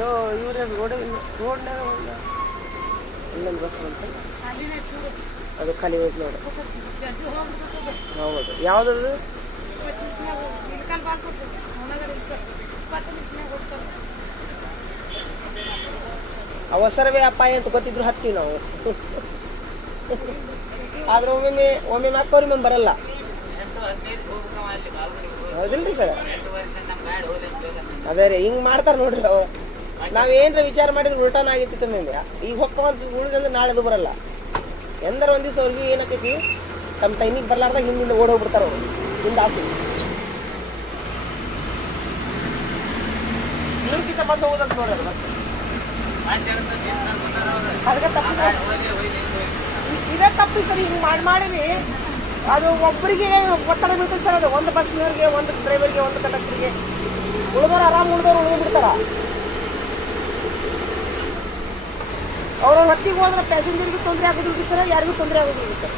ಯೋ ಅದು ಖಾಲಿ ಹೋಯ್ತು ನೋಡಿ. ಹೌದು. ಯಾವುದದು? ಅವಸರವೇ ಅಪಾಯ ಅಂತ ಗೊತ್ತಿದ್ರು ಹತ್ತೀವಿ ನಾವು. ಆದ್ರೆ ಒಮ್ಮೆ ಒಮ್ಮೆ ಅಕ್ಕವ್ರ ಮ್ಯಾಮ್ ಬರಲ್ಲ. ಹೌದಿಲ್ರಿ ಸರ್? ಅದೇ ರೀ, ಹಿಂಗ್ ಮಾಡ್ತಾರ ನೋಡ್ರಿ ಅವ್ ನಾವೇನ್ರ ವಿಚಾರ ಮಾಡಿದ್ರೆ ಉಲ್ಟಾನ ಆಗಿತ್ತು ನಿಮ್ಗೆ ಈಗ ಹೊಕ್ಕವಂತ ಉಳಿದಂದ್ರೆ ನಾಳೆ ಅದು ಬರಲ್ಲ. ಎಂದರ ಒಂದ್ ಅವ್ರಿಗೆ ಏನಾಕೈತಿ ತಮ್ಮ ಟೈಮಿಗೆ ಬರ್ಲಾರ್ದಾಗ ಹಿಂದಿಂದ ಓಡ್ ಹೋಗ್ಬಿಡ್ತಾರ ಅವ್ರು. ಹಿಂದ ಆಸೆ. ಇವ್ರಿಗಿಂತ ಬಂದು ನೋಡ್ರಿ ಬಸ್. ಅದಕ್ಕೆ ತಪ್ಪು ಇದೇ ತಪ್ಪು ಸರ್, ಹಿಂಗೆ ಮಾಡಿ ಮಾಡಿರಿ. ಅದು ಒಬ್ಬರಿಗೆ ಒತ್ತಡ ಬೀಳ್ತದೆ ಸರ್ ಅದು. ಒಂದು ಬಸ್ನವ್ರಿಗೆ ಒಂದು ಡ್ರೈವರ್ಗೆ ಒಂದು ಕಂಡಕ್ಟರ್ಗೆ ಉಳಿದವ್ರು ಆರಾಮ್ ಉಳಿದವ್ರು ಉಳಿದು ಬಿಡ್ತಾರ ಅವ್ರ ಹೊತ್ತಿಗೆ ಹೋದ್ರೆ ಪ್ಯಾಸೆಂಜರ್ಗೂ ತೊಂದರೆ ಆಗೋದಿಲ್ಲ ಸರ್ ಯಾರಿಗೂ ತೊಂದರೆ ಆಗೋದಿಲ್ಲ ಸರ್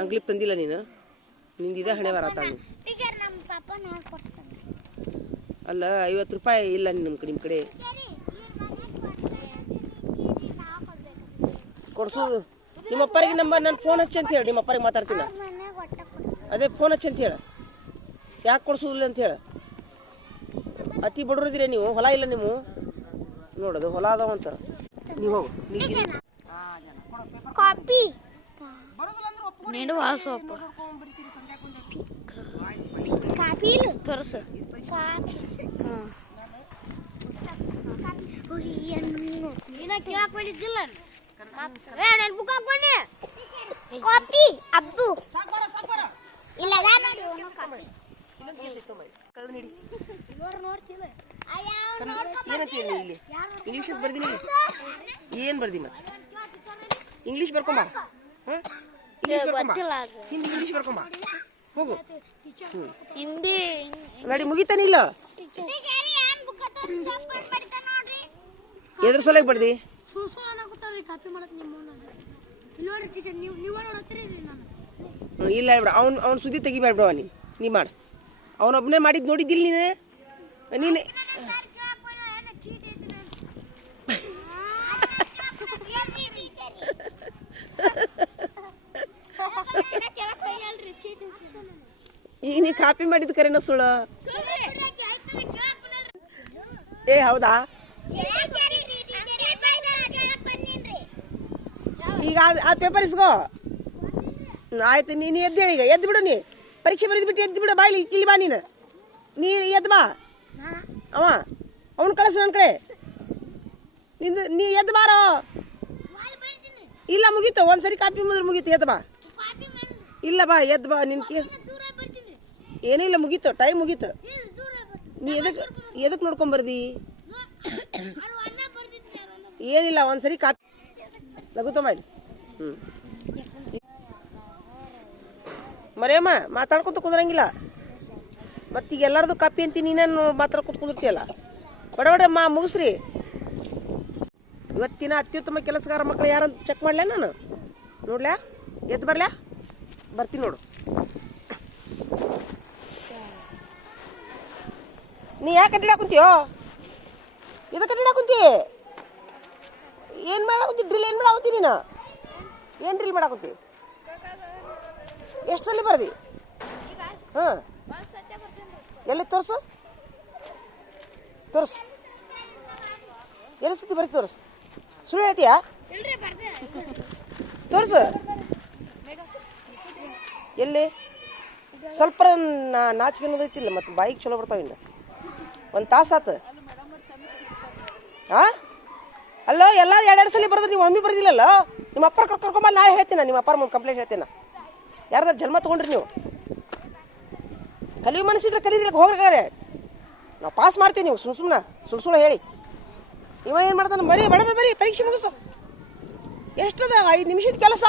ಅಂಗ್ಲಿಪ್ ತಂದಿಲ್ಲ ನೀನು? ನಿಂದಿದ ಹಣೆ ಬರತ್ತಾಳ ಟೀಚರ್ ನಮ್ಮ ಪಾಪ ನೋಡ್ಕೊಡ್ತಾನೆ ಅಲ್ಲ ಐವತ್ತು ರೂಪಾಯಿ ಇಲ್ಲ ನಿಮ್ಮ ಕಡೆ. ನಿಮ್ಮ ಕಡೆ ಕೊಡ್ಸೋದು ನಿಮ್ಮ ಅಪ್ಪರಿಗೆ ನಮ್ಮ ನನ್ನ ಫೋನ್ ಹಚ್ಚಿ ಅಂತ ಹೇಳಿ ನಿಮ್ಮ ಅಪ್ಪರಿಗೆ ಮಾತಾಡ್ತೀನಿ ಅದೇ ಫೋನ್ ಹಚ್ಚಿ ಅಂತ ಹೇಳ. ಯಾಕೆ ಕೊಡ್ಸೋದಿಲ್ಲ ಅಂತ ಹೇಳ. ಅತಿ ಬಡವ್ರಿದ್ದೀರ ನೀವು? ಹೊಲ ಇಲ್ಲ ನೀವು ನೋಡೋದು ಹೊಲ ಅದಾವಂತ ನೀವು ಹೋಗು. ಕಾಪಿ. ನೀನು ವಾಸಪ್ಪ ಕಾಫಿ ತೋರಿಸು. ಕಾಫಿ. ಕಾಪಿ ಅಬ್ಬು ಇಲ್ಲ ಅದ ನೋಡಿ ಅವ್ನು ಕಾಪಿ ಇವ್ರು ನೋಡ್ತಿಲ್ಲ ಅಯ್ಯ ಅವ್ನು ನೋಡ್ಕೊ ಏನಂತ ಹೇಳಿ ಇಲ್ಲಿ? ಇಂಗ್ಲೀಷ್ ಬರ್ದಿನಿ ಏನು ಬರ್ದಿ ಮತ್ತೆ? ಇಂಗ್ಲೀಷ್ ಬರ್ಕೊಂಬ. ಹಾಂ? ಇಂಗ್ಲೀಷ್ ಬರ್ಕೊಂಬ ಹಿಂದಿ ಇಂಗ್ಲೀಷ್ ಬರ್ಕೊಂಬ ಹೋಗು. ಹಿಂದಿ ನಡಿ ಮುಗಿತಾನಿಲ್ಲ ಎದ್ರ ಸಲಕ್ಕೆ ಬಡ್ದಿ ಇಲ್ಲ ಬಿಡ ಅವ್ನು ಅವ್ನ ಸುದ್ದಿ ತೆಗಿಬೇಡ ಬಿಡವ ನೀ. ನೀ ಮಾಡು. ಅವನೊಬ್ಬನೇ ಮಾಡಿದ್ದು ನೋಡಿದ್ದಿಲ್ಲ ನೀನು? ನೀನೆ ಈಗ ನೀ ಕಾಪಿ ಮಾಡಿದ ಕರೆನ ಸುಳ್ಳು? ಏ, ಹೌದಾ? ಈಗ ಆ ಪೇಪರ್ ಇಸ್ಕೋ. ಆಯ್ತು ನೀನು ಎದ್ದು ಹೇಳಿ ಈಗ. ಎದ್ದು ಬಿಡು ನೀ. ಪರೀಕ್ಷೆ ಬರೆದು ಬಿಟ್ಟು ಎದ್ದು ಬಿಡು, ಬಾಯ್ಲಿ, ಇಲ್ಲಿ ಬಾ ನೀನು. ನೀ ಎದ್ದು ಬಾ. ಅವ, ಅವನು ಕಳಿಸು ನನ್ನ ಕಡೆ. ನಿಂದು ನೀ ಎದ್ದು ಬಾರೋ. ಇಲ್ಲ, ಮುಗೀತು. ಒಂದ್ಸರಿ ಕಾಪಿ ಮುಗಿತು ಮುಗೀತು, ಎದ್ದು ಬಾ. ಇಲ್ಲ ಬಾ ಎದ್ದು ಬಾ ನಿನ್ನ ಕೇಸ್ ಏನಿಲ್ಲ ಮುಗೀತು ಟೈಮ್ ಮುಗೀತು. ನೀ ಎದಕ್ಕೆ ಎದಕ್ಕೆ ನೋಡ್ಕೊಂಬರ್ದಿ ಏನಿಲ್ಲ ಒಂದ್ಸರಿ ಕಾಪಿ ಲಘು ಮಾಡಿ ಹ್ಞೂ ಮರೇಮ್ಮ ಮಾತಾಡ್ಕೊತ ಕುಂದ್ರಂಗಿಲ್ಲ. ಮತ್ತೀಗ ಎಲ್ಲರದು ಕಾಪಿ ಅಂತಿ ನೀನೇನು ಮಾತಾಡ್ಕೊತ ಕುಂದಿರ್ತೀಯಲ್ಲ? ಬಡ ಬಡ ಮಾ ಮುಗಿಸ್ರಿ. ಇವತ್ತಿನ ಅತ್ಯುತ್ತಮ ಕೆಲಸಗಾರ ಮಕ್ಕಳು ಯಾರಂತ ಚೆಕ್ ಮಾಡ್ಲಾ ನಾನು? ನೋಡ್ಲ್ಯಾ? ಎದ್ದು ಬರ್ಲ್ಯಾ? ಬರ್ತೀನಿ ನೋಡು. ನೀ ಯಾಕೆ ಅಡ್ಡಾಡ ಕುಂತೀಯೋ? ಇದಕ್ಕೆ ಅಡ್ಡಾಡ ಕುಂತಿ? ಏನು ಮಾಡಾಕುಂತಿ ಡ್ರಿಲ್ ಏನು ಮಾಡಾಕುಂತಿ ನೀನು? ಏನು ಡ್ರಿಲ್ ಮಾಡಾಕುತ್ತಿ ಎಷ್ಟರಲ್ಲಿ ಬರ್ದಿ? ಹಾಂ. ಎಲ್ಲಿ ತೋರಿಸು? ತೋರಿಸು. ಎಲ್ಲಿ ಸತಿ ಬರ್ತಿ ತೋರಿಸು? ಸುಳ್ಳು ಹೇಳ್ತೀಯಾ? ತೋರಿಸು. ಎಲ್ಲಿ? ಸ್ವಲ್ಪ ನಾಚಿಕೆ ಅನ್ನೋದೈತಿಲ್ಲ ಮತ್ತು ಬಾಯಿಗೆ ಚಲೋ ಬರ್ತಾವ ಇನ್ನು. ಒಂದು ತಾಸು ಆತು. ಹಾಂ ಅಲ್ಲೋ, ಎಲ್ಲರೂ ಎರಡೆರಡು ಸಲ ಬರೋದು ನೀವು ಮಮ್ಮಿ ಬರ್ದಿಲ್ಲಲ್ಲ? ನಿಮ್ಮ ಅಪ್ಪರ ಕರ್ಕೊಂಬ ನಾ ಹೇಳ್ತೀನಿ ನಿಮ್ಮ ಅಪ್ಪರ ಮುಂದೆ ಕಂಪ್ಲೇಂಟ್ ಹೇಳ್ತೀನಿ. ಯಾರ್ದಾರು ಜನ್ಮ ತೊಗೊಂಡ್ರಿ ನೀವು? ಕಲಿಯು ಮನಸ್ಸಿದ್ರೆ ಕಲಿದ್ರೆ ಹೋಗ್ರೆ ನಾವು ಪಾಸ್ ಮಾಡ್ತೀವಿ ನೀವು, ಸುಮ್ ಸುಮ್ಮನೆ ಸುಳ್ಳು ಸುಳ್ಳು ಹೇಳಿ. ಇವ ಏನು ಮಾಡ್ತಾನೆ? ಬರೀ ಬಡ, ಬರೀ, ಪರೀಕ್ಷೆ ಮುಗಿಸು. ಎಷ್ಟದ? ಐದು ನಿಮಿಷದ ಕೆಲಸ?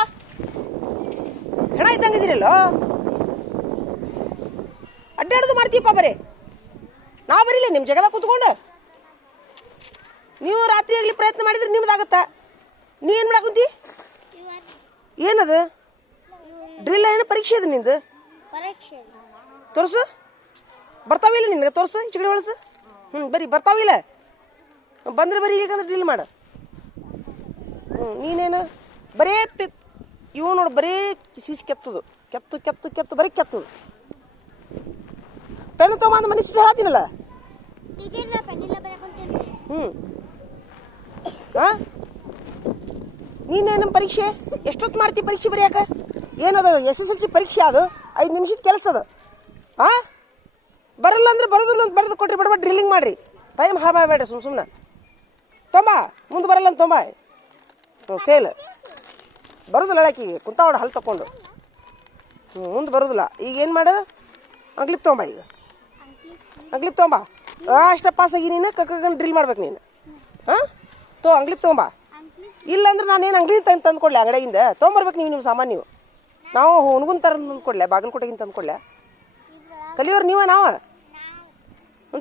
ಹೆಣ ಇದ್ದಂಗೆ ಇದ್ದೀರಲ್ಲೋ ಅಡ್ಡಾಡೋದು ಮಾಡ್ತೀಯಪ್ಪ ಬರೀ. ನಾವು ಬರೀಲಿ ನಿಮ್ಮ ಜಗದ ಕೂತ್ಕೊಂಡು. ನೀವು ರಾತ್ರಿ ಆಗಲಿ ಪ್ರಯತ್ನ ಮಾಡಿದ್ರೆ ನಿಮ್ದಾಗತ್ತ? ನೀ ಏನು ಮಾಡಾಕುಂತಿ ಏನದು? ಡ್ರಿಲ್ ಏನು ಪರೀಕ್ಷೆ ಅದು ನಿಂದು? ತೋರಿಸು. ಬರ್ತಾವಿಲ್ಲ ನಿನಗೆ? ತೋರಿಸು ಚಿಗಡಿ ಹೊಳಸು ಹ್ಞೂ ಬರೀ ಬರ್ತಾವಿಲ್ಲ ಬಂದ್ರೆ ಬರೀ ಈಗಂದ್ರೆ ಡ್ರಿಲ್ ಮಾಡು. ಹ್ಞೂ ನೀನೇನು? ಬರೇ ಇವು ನೋಡಿ ಬರೀ ಸೀಸ್ ಕೆತ್ತದು. ಕೆತ್ತು ಕೆತ್ತು ಕೆತ್ತು ಬರೀ ಕೆತ್ತದು. ಪೆನ್ ತಗೊಂಡ್ ಮನಸ್ಸು ಪೆನ್ನಿಲ್ಲ ಬರಕೊಂತೀನಿ ಹ್ಞೂ ಹಾಂ ನೀನೇನು ಪರೀಕ್ಷೆ? ಎಷ್ಟೊತ್ತು ಮಾಡ್ತಿ ಪರೀಕ್ಷೆ ಬರೆಯಾಕ? ಏನದು ಎಸ್ ಎಸ್ ಎಲ್ ಸಿ ಪರೀಕ್ಷೆ ಅದು? ಐದು ನಿಮಿಷದ ಕೆಲಸ ಅದು. ಹಾಂ ಬರಲ್ಲ ಅಂದ್ರೆ ಬರೋದಿಲ್ಲ ಅಂತ ಬರೆದು ಕೊಟ್ರಿ ಬಡ ಡ್ರಿಲ್ಲಿಂಗ್ ಮಾಡಿರಿ. ಟೈಮ್ ಹಾಳು ಮಾಡಬೇಡ್ರಿ ಸುಮ್ಮ ಸುಮ್ಮನೆ ತೊಂಬ ಮುಂದೆ ಬರಲ್ಲ ಅಂತ ತೊಂಬ. ಫೇಲ್ ಬರೋದಿಲ್ಲ ಆಕಿಗೆ ಕುಂತಾವಡ ಹಲ್ ತಕೊಂಡು. ಹ್ಞೂ ಮುಂದೆ ಬರೋದಿಲ್ಲ. ಈಗ ಏನು ಮಾಡು? ಅಂಗ್ಲಿಪ್ ತೊಗೊಂಬ ಈಗ. ಅಂಗ್ಲಿಪ್ ತೊಂಬ ಅಷ್ಟೇ ಪಾಸ್ ಆಗಿ ನೀನು ಕಕ್ಕಗನ್ ಡ್ರಿಲ್ ಮಾಡ್ಬೇಕು ನೀನು. ಹಾಂ ತೋ, ಅಂಗ್ಲಿಪ್ ತೊಂಬ ಇಲ್ಲಾಂದ್ರೆ ನಾನೇನು ಅಂಗಡಿ ತಂದು ತಂದು ಕೊಡ್ಲೆ ಅಂಗಡಿಯಿಂದ ತೊಗೊಂಬರ್ಬೇಕು ನೀವು ನಿಮ್ಮ ಸಾಮಾನು ನೀವು. ನಾವು ಹುಣ್ಗುನ್ ಥರ ತಂದು ಕೊಡ್ಲೆ ಬಾಗಲಕೋಟೆಗಿಂತ ತಂದು ಕೊಡ್ಲೆ. ಕಲಿಯೋರು ನೀವ, ನಾವ?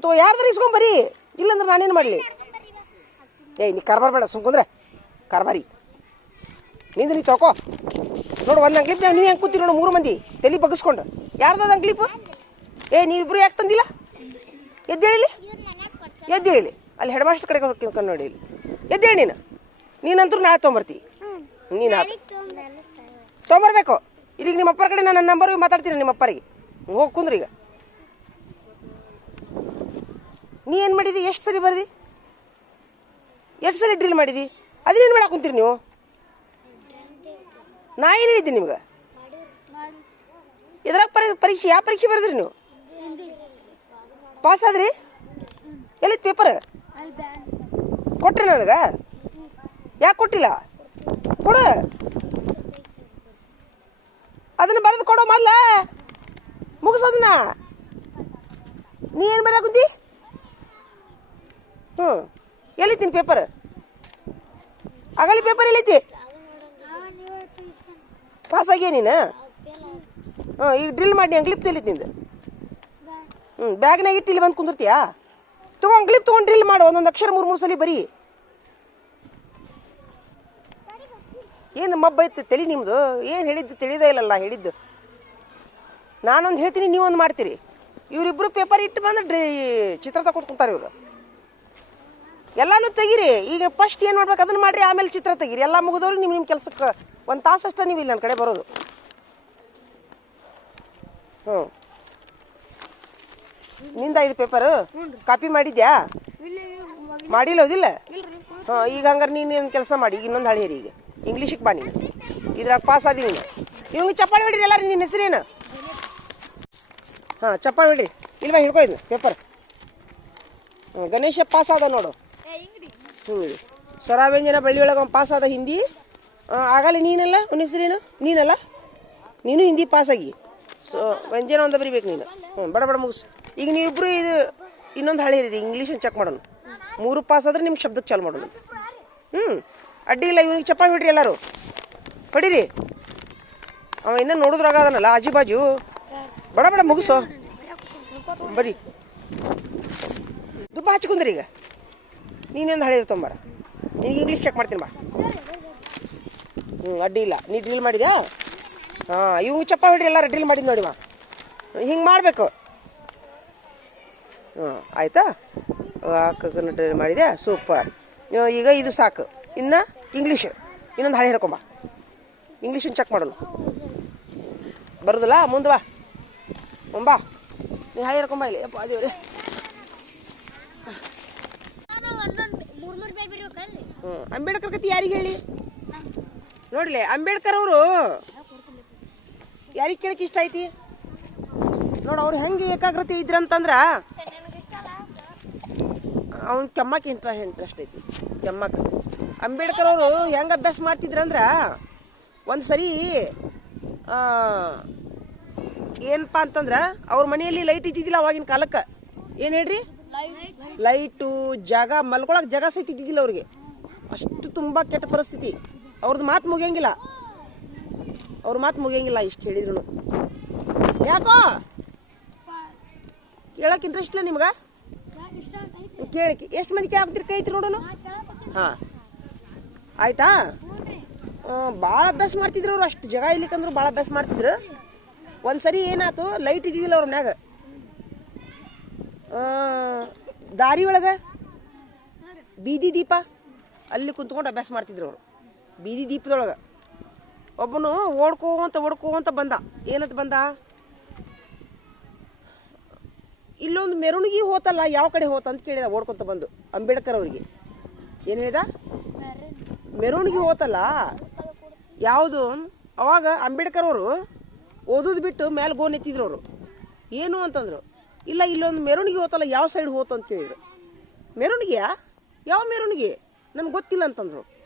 ತೋ ಯಾರ್ದಾರು ಇಸ್ಕೊಂಬರಿ ಇಲ್ಲಾಂದ್ರೆ ನಾನೇನು ಮಾಡಲಿ? ಏಯ್, ನೀ ಕಾರ್ಬಾರ್ ಬೇಡ, ಸುಮ್ಕಂದ್ರೆ. ಕಾರ್ಬಾರಿ. ನಿಂದು ನೀ ತೊಳ್ಕೊ ನೋಡು ಒಂದು ಅಂಗ್ಲಿಪ್ ನೀವು ಹೆಂಗೆ ಕೂತೀರಿ ನೋಡು ಮೂರು ಮಂದಿ. ತಲೆ ಬಗ್ಗಿಸ್ಕೊಂಡು ಯಾರ್ದದ ಅಂಗ್ಲಿಪ್ ಏ ನೀವಿಬ್ರು ಯಾಕೆ ತಂದಿಲ್ಲ? ಎದ್ದೇಳಿಲಿ? ಎದ್ದೇಳಿ ಅಲ್ಲಿ ಹೆಡ್ ಮಾಸ್ಟರ್ ಕಡೆಗೆ ಹೋಗಿ ನೋಡಿ ಇಲ್ಲಿ. ಎದ್ದೇಳಿ ನೀನು. ನೀನಂತರೂ ನಾಳೆ ತೊಂಬರ್ತಿ. ನೀನು ತೊಗೊಂಬರ್ಬೇಕು ಇಲ್ಲಿಗೆ ನಿಮ್ಮ ಅಪ್ಪರ ಕಡೆ ನಾನು ನನ್ನ ನಂಬರ್ ಮಾತಾಡ್ತೀನಿ ನಿಮ್ಮ ಅಪ್ಪರಿಗೆ ಹೋಗಿ ಕುಂದ್ರಿ ಈಗ. ನೀ ಏನು ಮಾಡಿದಿ? ಎಷ್ಟು ಸರಿ ಬರ್ದಿ? ಎಷ್ಟು ಸರಿ ಡ್ರಿಲ್ ಮಾಡಿದಿ? ಅದನ್ನೇನು ಮಾಡಕ್ಕೆ ಕುಂತೀರಿ ನೀವು? ನಾ ಏನು ಹೇಳಿದ್ದೀನಿ ನಿಮ್ಗೆ? ಇದ್ರಾಗ ಪರಿ ಪರೀಕ್ಷೆ, ಯಾವ ಪರೀಕ್ಷೆ ಬರೆದ್ರಿ ನೀವು? ಪಾಸ್ ಆದ್ರಿ? ಎಲ್ಲಿತ್ತು ಪೇಪರ್ ಕೊಟ್ರಿ ನನಗೆ? ಯಾಕೆ ಕೊಟ್ಟಿಲ್ಲ? ಕೊಡು. ಅದನ್ನ ಬರೆದು ಕೊಡೋ ಮೊದಲ. ಮುಗಿಸೋದನ್ನ. ನೀ ಏನು ಬರೆಯ ಕುಂತಿ? ಹ್ಞೂ ಎಲ್ಲೈತಿ ನಿನ್ನ ಪೇಪರ್ ಆಗಲಿ ಪೇಪರ್ ಎಲ್ಲೈತಿ ಪಾಸ್ ಆಗ್ಯ ನೀನು? ಹಾಂ, ಈಗ ಡ್ರಿಲ್ ಮಾಡಿ ಅಂಗ್ಲಿಪ್ ತೆಲಿತ್ ನಿಂದು. ಹ್ಞೂ ಬ್ಯಾಗ್ನಾಗ ಇಟ್ಟು ಇಲ್ಲಿ ಬಂದು ಕುಂದಿರ್ತೀಯಾ? ತೊಗೊಂಡು ಅಂಗ್ಲಿಪ್ ತೊಗೊಂಡು ಡ್ರಿಲ್ ಮಾಡು, ಒಂದೊಂದು ಅಕ್ಷರ ಮೂರು ಮೂರು ಸಲ ಬರೀ. ಏನು ಮಬ್ಬ ಐತೆ ತಲೆ ನಿಮ್ಮದು ಏನು ಹೇಳಿದ್ದು ತಿಳಿದೇ ಇಲ್ಲಲ್ಲ, ಹೇಳಿದ್ದು. ನಾನೊಂದು ಹೇಳ್ತೀನಿ, ನೀವೊಂದು ಮಾಡ್ತೀರಿ. ಇವರಿಬ್ಬರು ಪೇಪರ್ ಇಟ್ಟು ಬಂದು ಡ್ರಿ, ಚಿತ್ರ ತಗೊಂಡು ಕುಂತಾರೆ ಇವರು. ಎಲ್ಲನೂ ತೆಗೀರಿ. ಈಗ ಫಸ್ಟ್ ಏನು ಮಾಡ್ಬೇಕು, ಅದನ್ನು ಮಾಡಿರಿ, ಆಮೇಲೆ ಚಿತ್ರ ತೆಗೀರಿ. ಎಲ್ಲ ಮುಗಿದವ್ರು ನಿಮ್ಮ ನಿಮ್ಮ ಕೆಲ್ಸಕ್ಕೆ ಒಂದು ತಾಸು ಅಷ್ಟೇ ನೀವು ಇಲ್ಲಿ ನನ್ನ ಕಡೆ ಬರೋದು. ಹ್ಞೂ ನಿಂದ ಇದು ಪೇಪರು ಕಾಪಿ ಮಾಡಿದ್ಯಾ? ಮಾಡಿಲ್ಲ ಹೌದಿಲ್ಲ ಹಾಂ, ಈಗ ಹಂಗಾರೆ ನೀನು ಏನು ಕೆಲಸ ಮಾಡಿ, ಈಗ ಇನ್ನೊಂದು ಹಳಿ ಈಗ. ಇಂಗ್ಲೀಷಿಗೆ ಬಾ ನೀನು. ಇದ್ರಾಗ ಪಾಸ್ ಆದಿ ನೀನು. ಇವಂಗೆ ಚಪ್ಪಾಳಿ ಹೊಡಿರಿ ಎಲ್ಲಾರು ನಿನ್ನ ಹೆಸರೇನು ಹಾಂ, ಚಪ್ಪಾಳಿ ಹೊಡಿರಿ. ಇಲ್ವಾ, ಹಿಡ್ಕೊ ಇದು ಪೇಪರ್ ಹ್ಞೂ ಗಣೇಶ ಪಾಸ್ ಆದ ನೋಡು. ಹ್ಞೂ ಸ್ವರಾವ್ಯಂಜನ ಬಳ್ಳಿ ಒಳಗೆ ಅವ್ನು ಪಾಸ್ ಆದ ಹಿಂದಿ? ಆಗಲ್ಲ, ನೀನಲ್ಲ? ಅವನ ಹೆಸರೇನು ನೀನಲ್ಲ? ನೀನು ಹಿಂದಿ ಪಾಸ್ ಆಗಿ ಸೊ ವ್ಯಂಜನ ಒಂದು ಬರಿಬೇಕು ನೀನು. ಹ್ಞೂ ಬಡ ಬಡ, ಮುಗಿಸು. ಈಗ ನೀವಿಬ್ಬರು ಇದು ಇನ್ನೊಂದು ಹಳೆ ರೀ ಇಂಗ್ಲೀಷನ್ನು ಚೆಕ್ ಮಾಡೋಣ. ಮೂರು ಪಾಸ್ ಆದ್ರೆ ನಿಮ್ಗೆ ಶಬ್ದಕ್ಕೆ ಚಾಲು ಮಾಡೋಣ. ಹ್ಞೂ ಅಡ್ಡಿ ಇಲ್ಲ, ಇವನಿಗೆ ಚಪ್ಪಾ ಹೊಡ್ರಿ ಎಲ್ಲರೂ. ಹೊಡಿರಿ. ಅವ ಇನ್ನೂ ನೋಡಿದ್ರಾಗ ಅದನಲ್ಲ, ಆಜು ಬಾಜು. ಬಡ ಬಡ, ಮುಗಿಸು. ಬರೀ. ದುಬ್ಬ ಹಚ್ಕೊಂಡ್ರಿ ಈಗ. ನೀನೊಂದು ಹಳೆ ಇರ್ತಂಬಾರ ನಿನಗೆ ಇಂಗ್ಲೀಷ್ ಚೆಕ್ ಮಾಡ್ತೀನಿ ಬಾ. ಹ್ಞೂ ಅಡ್ಡಿ ಇಲ್ಲ. ನೀ ಡ್ರಿಲ್ ಮಾಡಿದ್ಯಾ? ಹಾಂ ಇವು ಚಪ್ಪ ಹೊಡ್ರಿ ಎಲ್ಲಾರು ಡ್ರಿಲ್ ಮಾಡಿದ್ ನೋಡಿವ ಹಿಂಗೆ ಮಾಡಬೇಕು. ಹ್ಞೂ ಆಯಿತಾ? ಹಾಕನ್ನು ಡ್ರಿಲ್ ಮಾಡಿದೆ ಸೂಪರ್. ಈಗ ಇದು ಸಾಕು. ಇನ್ನು ಇಂಗ್ಲೀಷ್ ಇನ್ನೊಂದು ಹಳೆ ಹೇಳ್ಕೊಂಬ ಇಂಗ್ಲೀಷನ್ನು ಚೆಕ್ ಮಾಡೋಣ ಬರೋದಿಲ್ಲ? ಮುಂದೆ ಬಾ. ಹ್ಞೂ ಬಾ. ನೀ ಹಳೆ ಹೇಳ್ಕೊಂಬ ಇಲ್ಲಿ. ಯಪ್ಪ ಅದೇವ್ರಿ ಹ್ಞೂ ಅಂಬೇಡ್ಕರ್ ಕತೆ ಯಾರಿಗೆ ಹೇಳಿ? ನೋಡ್ಲಿ, ಅಂಬೇಡ್ಕರ್ ಅವರು ಯಾರಿಗೆ ಕೇಳಕ್ಕೆ ಇಷ್ಟ ಐತಿ? ನೋಡು, ಅವ್ರು ಹೆಂಗೆ ಏಕಾಗ್ರತೆ ಇದ್ರಂತಂದ್ರ ಅವ್ನು ಕೆಮ್ಮಕ್ಕೆ ಇಂಟ್ರ ಇಂಟ್ರೆಸ್ಟ್ ಐತಿ ಕೆಮ್ಮಕ್ಕೆ ಅಂಬೇಡ್ಕರ್ ಅವರು ಹೆಂಗೆ ಅಭ್ಯಾಸ ಮಾಡ್ತಿದ್ರಂದ್ರ ಒಂದು ಸರಿ ಏನಪ್ಪ ಅಂತಂದ್ರ ಅವ್ರ ಮನೆಯಲ್ಲಿ ಲೈಟ್ ಇದ್ದಿದ್ದಿಲ್ಲ ಅವಾಗಿನ ಕಾಲಕ್ಕೆ. ಏನು ಹೇಳ್ರಿ? ಲೈಟು ಜಾಗ ಮಲ್ಕೊಳಕ್ಕೆ ಜಾಗ ಸಹಿತ ಇದ್ದಿದ್ದಿಲ್ಲ ಅವ್ರಿಗೆ. ಅಷ್ಟು ತುಂಬ ಕೆಟ್ಟ ಪರಿಸ್ಥಿತಿ. ಅವ್ರದ್ದು ಮಾತು ಮುಗಿಯಂಗಿಲ್ಲ. ಅವ್ರ ಮಾತು ಮುಗಿಯಂಗಿಲ್ಲ ಇಷ್ಟು ಹೇಳಿದ್ರು ಯಾಕೋ? ಕೇಳಕ್ಕೆ ಇಂಟ್ರೆಸ್ಟ್ ಇಲ್ಲ ನಿಮ್ಗೆ? ಕೇಳಕ್ಕೆ ಎಷ್ಟು ಮಂದಿ ಕೇಳಾಕತ್ತೀರಿ ಕೈ ಐತ್ರಿ ನೋಡೋಣ ಹಾಂ. ಆಯ್ತಾ? ಭಾಳ ಅಭ್ಯಾಸ ಮಾಡ್ತಿದ್ರು ಅವ್ರು ಅಷ್ಟು ಜಾಗ ಇರ್ಲಿಕ್ಕಂದ್ರು ಭಾಳ ಅಭ್ಯಾಸ ಮಾಡ್ತಿದ್ರು. ಒಂದು ಸರಿ ಏನಾಯ್ತು ಲೈಟ್ ಇದ್ದಿದ್ದಿಲ್ಲ ಅವ್ರ ಮ್ಯಾಗ. ದಾರಿ ಒಳಗೆ ಬೀದಿ ದೀಪ ಅಲ್ಲಿ ಕುಂತ್ಕೊಂಡು ಅಭ್ಯಾಸ ಮಾಡ್ತಿದ್ರು ಅವರು. ಬೀದಿ ದೀಪದೊಳಗೆ. ಒಬ್ಬನು ಓಡ್ಕೋಂತ ಓಡ್ಕೋಂತ ಬಂದ. ಏನಂತ ಬಂದ? ಇಲ್ಲೊಂದು ಮೆರವಣಿಗೆ ಹೋತಲ್ಲ, ಯಾವ ಕಡೆ ಹೋತ ಅಂತ ಕೇಳಿದ, ಓಡ್ಕೊಂತ ಬಂದು, ಅಂಬೇಡ್ಕರ್ ಅವರಿಗೆ. ಏನು ಹೇಳಿದ? ಮೆರವಣಿಗೆ ಹೋತಲ್ಲ? ಯಾವುದು? ಅವಾಗ ಅಂಬೇಡ್ಕರ್ ಅವರು ಓದೋದು ಬಿಟ್ಟು ಮೇಲೆ ಗೋನ್ ಎತ್ತಿದ್ರು ಅವರು. ಏನು ಅಂತಂದ್ರು. ಇಲ್ಲ, ಇಲ್ಲೊಂದು ಮೆರವಣಿಗೆ ಹೋತಲ್ಲ, ಯಾವ ಸೈಡ್ ಹೋತು ಅಂತ ಕೇಳಿದ್ರು. ಮೆರವಣಿಗೆಯಾ? ಯಾವ ಮೆರವಣಿಗೆ? ನನ್ಗೆ ಗೊತ್ತಿಲ್ಲ ಅಂತಂದ್ರು.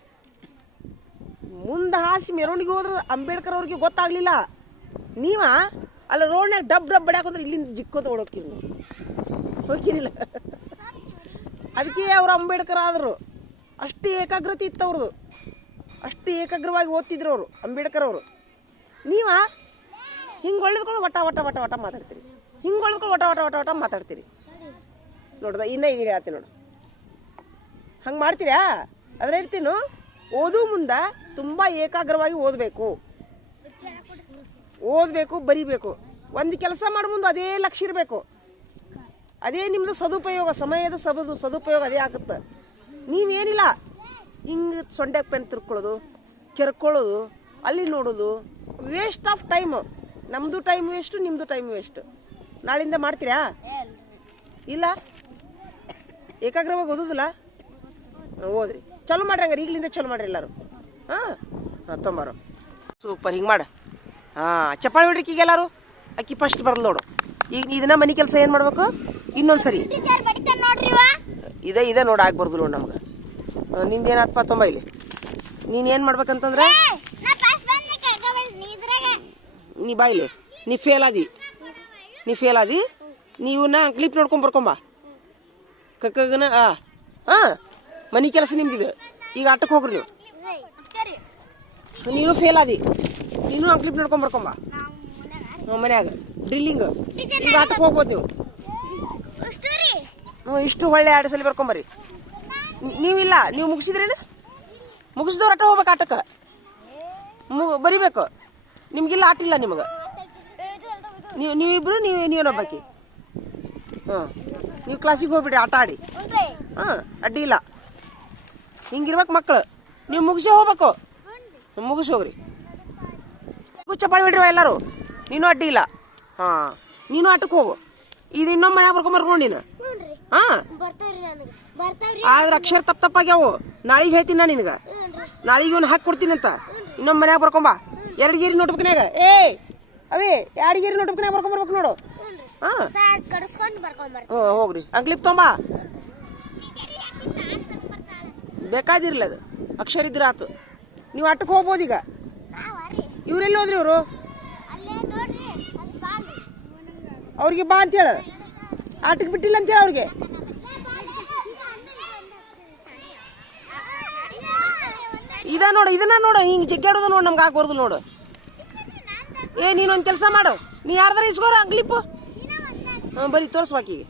ಮುಂದೆ ಹಾಸಿ ಮೆರವಣಿಗೆ ಹೋದ್ರೆ ಅಂಬೇಡ್ಕರ್ ಅವ್ರಿಗೆ ಗೊತ್ತಾಗ್ಲಿಲ್ಲ. ನೀವ? ಅಲ್ಲ ರೋಡ್ನ್ಯಾಗ ಡಬ್ ಡಬ್ ಬಡ್ಯಾಕೋದ್ರೆ ಇಲ್ಲಿಂದ ಜಿಕ್ಕೋತ ಓಡೋಕಿರಿ ಹೋಗಿರಿಲ್ಲ ಅದಕ್ಕೆ ಅವ್ರು ಅಂಬೇಡ್ಕರ್ ಆದರು. ಅಷ್ಟು ಏಕಾಗ್ರತೆ ಇತ್ತು ಅವ್ರದ್ದು ಅಷ್ಟು ಏಕಾಗ್ರವಾಗಿ ಓದ್ತಿದ್ರು ಅವರು, ಅಂಬೇಡ್ಕರ್ ಅವರು. ನೀವ? ಹಿಂಗೆ ಒಳ್ಳೆದ್ಕೊಂಡು ವಟ ವಟ ವಟ ವಟ ಮಾತಾಡ್ತೀರಿ. ಹಿಂಗೆ ಒಳ್ಳೆದ್ಕೊಂಡು ವಟ ವಟ ವಟ ವಟ ಮಾತಾಡ್ತೀರಿ. ನೋಡ್ದ, ಇನ್ನೂ ಈಗ ಹೇಳ್ತೀನಿ ನೋಡು. ಹಂಗೆ ಮಾಡ್ತೀರಾ? ಅದ್ರ ಹೇಳ್ತೀನು ಓದು ಮುಂದೆ ತುಂಬ ಏಕಾಗ್ರವಾಗಿ ಓದಬೇಕು. ಓದಬೇಕು, ಬರಿಬೇಕು. ಒಂದು ಕೆಲಸ ಮಾಡೋ ಮುಂದೆ ಅದೇ ಲಕ್ಷ ಇರಬೇಕು. ಅದೇ ನಿಮ್ದು ಸದುಪಯೋಗ, ಸಮಯದ ಸಬದು ಸದುಪಯೋಗ ಅದೇ ಆಗುತ್ತೆ. ನೀವೇನಿಲ್ಲ, ಹಿಂಗೆ ಸೊಂಡೆ ಪೆನ್ ತಿರ್ಕೊಳ್ಳೋದು, ಕೆರ್ಕೊಳ್ಳೋದು, ಅಲ್ಲಿ ನೋಡೋದು ವೇಸ್ಟ್ ಆಫ್ ಟೈಮ್ ನಮ್ಮದು ಟೈಮ್ ವೇಸ್ಟು ನಿಮ್ಮದು ಟೈಮ್ ವೇಸ್ಟ್ ನಾಳಿಂದ ಮಾಡ್ತೀರಾ? ಇಲ್ಲ? ಏಕಾಗ್ರವಾಗಿ ಓದೋದಿಲ್ಲ? ಓದ್ರಿ. ಚಲೋ ಮಾಡ್ರಿ ಹಂಗಾರೆ, ಈಗಲಿಂದ ಚಲೋ ಮಾಡ್ರಿ ಎಲ್ಲರೂ. ಹಾಂ ಹಾಂ ತೊಂಬಾರು ಸೂಪರ್ ಹಿಂಗೆ ಮಾಡು. ಹಾಂ ಚಪ್ಪಾಳಿ ಹೊಡ್ರಿ ಈಗ ಎಲ್ಲರೂ? ಅಕ್ಕಿ ಫಸ್ಟ್ ಬರಲ್ ನೋಡು. ಈಗ ಇದನ್ನ ಮನೆ ಕೆಲಸ ಏನು ಮಾಡ್ಬೇಕು? ಇನ್ನೊಂದು ಸರಿ. ಇದೇ ಇದೇ ನೋಡಿ ಆಗ್ಬಾರ್ದು ನೋಡಿ ನಮ್ಗೆ. ನಿಂದೇನಪ್ಪ ತೊಂಬ ಇಲ್ಲಿ. ನೀನು ಏನು ಮಾಡ್ಬೇಕಂತಂದ್ರೆ? ನಾ ಬಾಯಿಲಿ ನೀ ಫೇಲ್ ಆದಿ. ನೀ ಫೇಲ್ ಆದಿ. ನೀವು ನಾ ಕ್ಲಿಪ್ ನೋಡ್ಕೊಂಡ್ ಬರ್ಕೊಂಬ. ಕಕ್ಕಗನ ಹಾಂ ಹಾಂ ಮನೆ ಕೆಲಸ ನಿಮ್ದಿದೆ. ಈಗ ಆಟಕ್ಕೆ ಹೋಗ್ರಿ ನೀವು. ನೀನು ಫೇಲ್ ಆದಿ. ನೀನು ಆ ಕ್ಲಿಪ್ ನೋಡ್ಕೊಂಡ್ ಬರ್ಕೊಂಬ ನಮ್ಮ ಮನ್ಯಾಗ. ಡ್ರಿಲ್ಲಿಂಗ್ ಈಗ ಆಟಕ್ಕೆ ಹೋಗ್ಬೋದು ನೀವು. ಇಷ್ಟು ಒಳ್ಳೆ ಎರಡು ಸಲ ಬರ್ಕೊಂಬರಿ ನೀವಿಲ್ಲ ನೀವು ಮುಗಿಸಿದ್ರೇನು? ಮುಗಿಸಿದವ್ರು ಆಟ ಹೋಗ್ಬೇಕು ಆಟಕ್ಕೆ. ಮು ಬರಿಬೇಕು. ನಿಮ್ಗಿಲ್ಲ ಆಟ ಇಲ್ಲ ನಿಮಗೆ. ನೀವು ನೀವಿಬ್ರು ನೀವು ನೀವೇನೊಬ್ಬಾಕಿ ಹಾಂ ನೀವು ಕ್ಲಾಸಿಗೆ ಹೋಗ್ಬಿಡ್ರಿ ಆಟ ಆಡಿ. ಹಾಂ ಅಡ್ಡಿ ಇಲ್ಲ. ಹಿಂಗಿರ್ಬೇಕು ಮಕ್ಕಳು ನೀವು ಮುಗಿಸಿ ಹೋಗ್ಬೇಕು. ಮುಗಿಸಿ ಹೋಗ್ರಿ. ಚಪ್ಪಾಳಿ ಬಿಡ್ರಿ ಎಲ್ಲರೂ. ನೀನು ಅಡ್ಡಿ ಇಲ್ಲ. ಹಾಂ, ನೀನು ಆಟಕ್ಕೆ ಹೋಗು. ಇದು ಇನ್ನೊಮ್ಮೆ ಮನ್ಯಾಗ ಬರ್ಕೊಂಬರ್ಕೊಂಡು ನೀನು. ಹಾಂ. ಆದ್ರೆ ಅಕ್ಷರ ತಪ್ಪ ತಪ್ಪಾಗ್ಯಾವು. ನಾಳೆಗೆ ಹೇಳ್ತೀನಿ ನಾ ನಿನಗೆ. ನಾಳೆಗೆ ಇವನು ಹಾಕಿ ಕೊಡ್ತೀನಿ ಅಂತ. ಇನ್ನೊಮ್ಮೆ ಮನ್ಯಾಗ ಬರ್ಕೊಂಬ ಎರಡು ಗೀರಿ ನೋಟ್ಬುಕ್ನಾಗ ಏ ಅವೇ, ಎರಡು ಗೀರಿ ನೋಟ್ಬುಕ್ನಾಗ ಬರ್ಕೊಂಬರ್ಬೇಕು ನೋಡು. ಹಾಂ. ಹೋಗ್ರಿ. ಅಂಕ್ಲಿಪ್ ತೊಂಬ ಬೇಕಾದಿರ್ಲ ಅದು. ಅಕ್ಷರ ಇದ್ರೆ ಆತು. ನೀವು ಅಟ್ಟಕ್ಕೆ ಹೋಗ್ಬೋದು ಈಗ. ಇವ್ರೆಲ್ಲ ಹೋದ್ರಿ ಇವರು? ಅವ್ರಿಗೆ ಬಾ ಅಂತೇಳ ಆಟಕ್ಕೆ ಬಿಟ್ಟಿಲ್ಲ ಅಂತೇಳಿ ಅವ್ರಿಗೆ. ಇದ ನೋಡು ಇದನ್ನ ನೋಡು ಹಿಂಗೆ ಜಗ್ಗಾಡೋದು ನೋಡು ನಮ್ಗೆ ಹಾಕ್ಬಾರ್ದು ನೋಡು. ಏ ನೀನೊಂದು ಕೆಲಸ ಮಾಡು. ನೀ ಯಾರ್ದಾರ ಇಸ್ಕೋರ ಅಂಗ್ಲಿಪ್ಪು ಹ್ಞೂ ಬರೀ ತೋರಿಸ್ವಾಕಿಗೆ